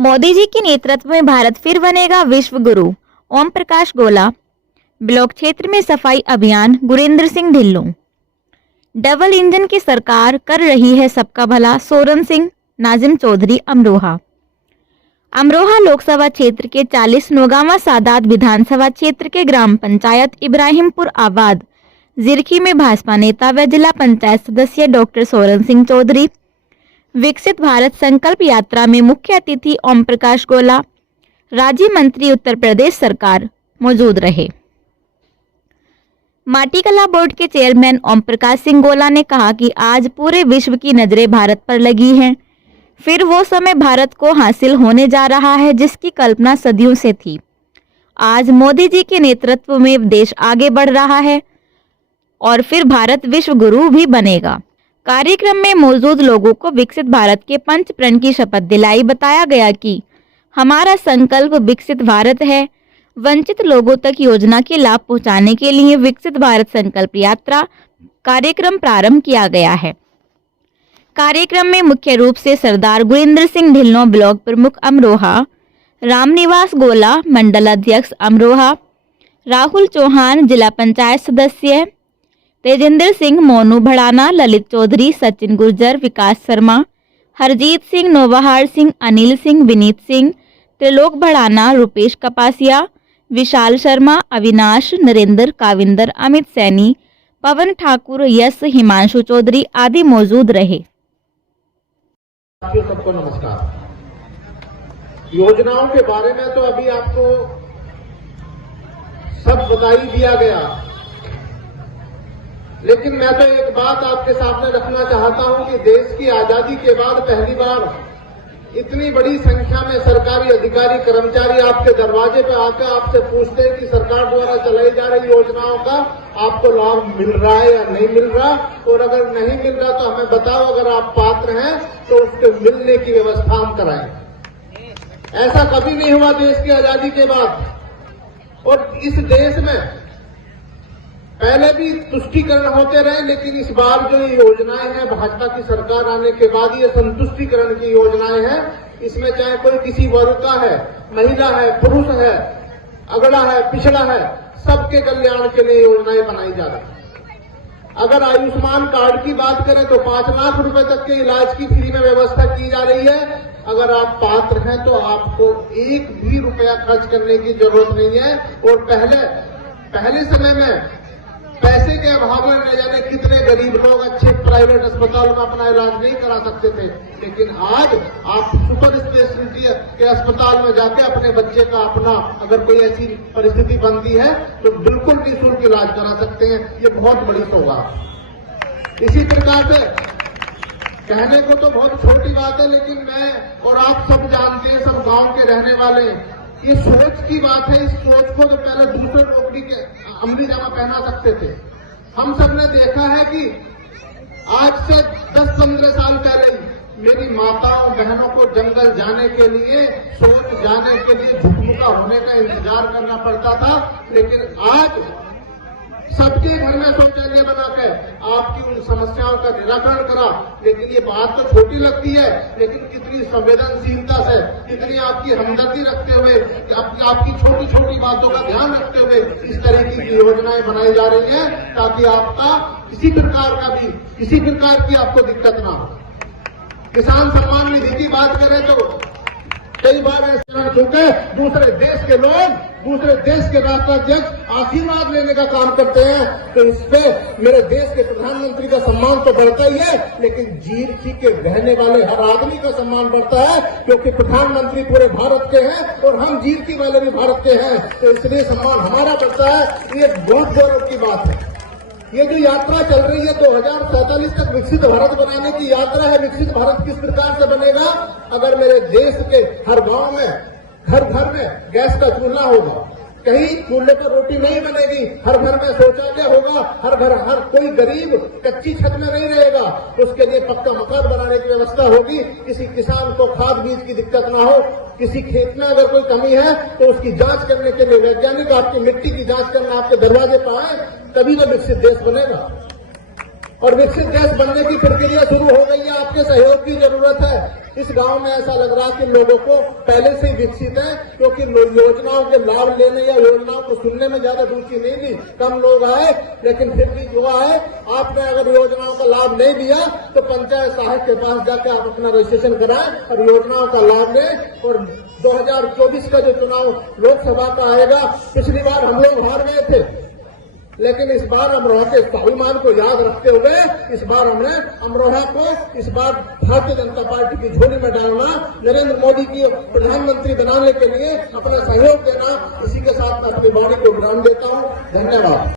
मोदी जी के नेतृत्व में भारत फिर बनेगा विश्व गुरु, ओम प्रकाश गोला। ब्लॉक क्षेत्र में सफाई अभियान, गुरेंद्र सिंह ढिल्लों। डबल इंजन की सरकार कर रही है सबका भला, सोरन सिंह, नाजिम चौधरी, अमरोहा। अमरोहा लोकसभा क्षेत्र के 40 नौगावा सादात विधानसभा क्षेत्र के ग्राम पंचायत इब्राहिमपुर आबाद जिरखी में भाजपा नेता व जिला पंचायत सदस्य डॉक्टर सोरन सिंह चौधरी विकसित भारत संकल्प यात्रा में मुख्य अतिथि ओम प्रकाश गोला, राज्य मंत्री उत्तर प्रदेश सरकार मौजूद रहे। माटी कला बोर्ड के चेयरमैन ओम प्रकाश सिंह गोला ने कहा कि आज पूरे विश्व की नजरें भारत पर लगी हैं। फिर वो समय भारत को हासिल होने जा रहा है जिसकी कल्पना सदियों से थी। आज मोदी जी के नेतृत्व में देश आगे बढ़ रहा है और फिर भारत विश्व गुरु भी बनेगा। कार्यक्रम में मौजूद लोगों को विकसित भारत के पंच प्रण की शपथ दिलाई। बताया गया कि हमारा संकल्प विकसित भारत है। वंचित लोगों तक योजना के लाभ पहुंचाने के लिए विकसित भारत संकल्प यात्रा कार्यक्रम प्रारंभ किया गया है। कार्यक्रम में मुख्य रूप से सरदार गुरेंद्र सिंह ढिल्लों ब्लॉक प्रमुख अमरोहा, रामनिवास गोला मंडल अध्यक्ष अमरोहा, राहुल चौहान जिला पंचायत सदस्य, तेजेंद्र सिंह, मोनू भड़ाना, ललित चौधरी, सचिन गुर्जर, विकास शर्मा, हरजीत सिंह, नौबहार सिंह, अनिल सिंह, विनीत सिंह, त्रिलोक भड़ाना, रुपेश कपासिया, विशाल शर्मा, अविनाश, नरेंद्र, काविंदर, अमित सैनी, पवन ठाकुर, यश, हिमांशु चौधरी आदि मौजूद रहे। सबको नमस्कार। योजनाओं के बारे में तो अभी आपको सब बता ही दिया गया, लेकिन मैं तो एक बात आपके सामने रखना चाहता हूं कि देश की आजादी के बाद पहली बार इतनी बड़ी संख्या में सरकारी अधिकारी कर्मचारी आपके दरवाजे पे आकर आपसे पूछते हैं कि सरकार द्वारा चलाई जा रही योजनाओं का आपको लाभ मिल रहा है या नहीं मिल रहा, और अगर नहीं मिल रहा तो हमें बताओ, अगर आप पात्र हैं तो उसके मिलने की व्यवस्था हम कराएं। ऐसा कभी नहीं हुआ देश की आजादी के बाद। और इस देश में पहले भी तुष्टीकरण होते रहे, लेकिन इस बार जो ये योजनाएं हैं भाजपा की सरकार आने के बाद, ये संतुष्टीकरण की योजनाएं हैं। इसमें चाहे कोई किसी वर्ग का है, महिला है, पुरुष है, अगड़ा है, पिछड़ा है, सबके कल्याण के लिए योजनाएं बनाई जा रही। अगर आयुष्मान कार्ड की बात करें तो 5 लाख रुपए तक के इलाज की फ्री में व्यवस्था की जा रही है। अगर आप पात्र हैं तो आपको एक भी रुपया खर्च करने की जरूरत नहीं है। और पहले समय में पैसे के अभाव में न जाने कितने गरीब लोग अच्छे प्राइवेट अस्पतालों में अपना इलाज नहीं करा सकते थे, लेकिन आज आप सुपर स्पेशलिटी के अस्पताल में जाके अपने बच्चे का अपना अगर कोई ऐसी परिस्थिति बनती है तो बिल्कुल निःशुल्क इलाज करा सकते हैं। ये बहुत बड़ी सौगात। इसी प्रकार से कहने को तो बहुत छोटी बात है, लेकिन मैं और आप सब जानते हैं, सब गांव के रहने वाले, ये सोच की बात है। इस सोच को तो पहले दूसरे नौकरी के अमली जामा पहना सकते थे। हम सब ने देखा है कि आज से 10-15 साल पहले मेरी माताओं बहनों को जंगल जाने के लिए, सोच जाने के लिए झुकमुका होने का इंतजार करना पड़ता था, लेकिन आज सबके घर में शौचालय बनाकर आपकी उन समस्याओं का निराकरण करा। लेकिन ये बात तो छोटी लगती है, लेकिन कितनी संवेदनशीलता से, कितनी आपकी हमदर्दी रखते हुए, आपकी छोटी छोटी बातों का ध्यान रखते हुए इस तरीके की योजनाएं बनाई जा रही हैं, ताकि आपका किसी प्रकार की आपको दिक्कत ना हो। किसान सम्मान निधि की बात करें तो कई बार ऐसे चुके दूसरे देश के लोग, दूसरे देश के राष्ट्राध्यक्ष आशीर्वाद लेने का काम करते हैं, तो इस पे मेरे देश के प्रधानमंत्री का सम्मान तो बढ़ता ही है, लेकिन जीरखी के रहने वाले हर आदमी का सम्मान बढ़ता है, क्योंकि प्रधानमंत्री पूरे भारत के हैं और हम जीरखी वाले भी भारत के हैं, तो इसलिए सम्मान हमारा बढ़ता है। ये बहुत गौरव की बात है। ये जो यात्रा चल रही है 2047 तक विकसित भारत बनाने की यात्रा है। विकसित भारत किस प्रकार से बनेगा? अगर मेरे देश के हर गांव में, घर घर में गैस का चूल्हा होगा, कहीं चूल्हे पर रोटी नहीं बनेगी, हर घर में शौचालय होगा, हर कोई गरीब कच्ची छत में नहीं रहेगा, उसके लिए पक्का मकान बनाने की व्यवस्था होगी। किसी किसान को खाद बीज की दिक्कत ना हो, किसी खेत में अगर कोई कमी है तो उसकी जांच करने के लिए वैज्ञानिक आपकी मिट्टी की जांच करना आपके दरवाजे पर आए, तभी तो विकसित देश बनेगा। और विकसित देश बनने की प्रक्रिया शुरू हो गई है। आपके सहयोग की जरूरत है। इस गांव में ऐसा लग रहा है कि लोगों को पहले से ही विकसित है, क्योंकि योजनाओं के लाभ लेने या योजनाओं को सुनने में ज्यादा रुचि नहीं दी, कम लोग आए। लेकिन फिर भी युवा है, आपने अगर योजनाओं का लाभ नहीं दिया तो पंचायत सहायक के पास जाकर आप अपना रजिस्ट्रेशन कराएं और योजनाओं का लाभ लें। और 2024 का जो चुनाव लोकसभा का आएगा, पिछली बार हम लोग हार गए थे, लेकिन इस बार अमरोहा के स्वाभिमान को याद रखते हुए इस बार हमने अमरोहा को इस बार भारतीय जनता पार्टी की झोली में डालना, नरेंद्र मोदी की प्रधानमंत्री बनाने के लिए अपना सहयोग देना, इसी के साथ मैं अपनी वाणी को विराम देता हूं। धन्यवाद।